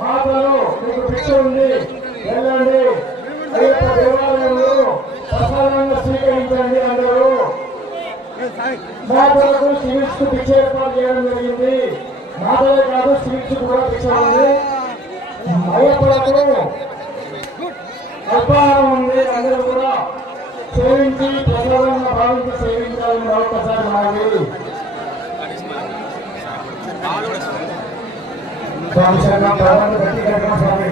మాటలు మీకు పిచ్చి ఉంది, వెళ్ళండి దేవాలయంలో ప్రసాదంగా స్వీకరించండి. అందరూ మాటలకు స్వీట్స్ పిచ్చి ఏర్పాటు చేయడం జరిగింది. మాటలే కాదు స్వీట్స్ కూడా పిచ్చాలి. అయ్యప్పలకు అల్పాహారం ఉంది, అందరూ కూడా సేవించి ప్రసాదంగా భావించి సేవించాలని మరొకసారి మాది స్వామి.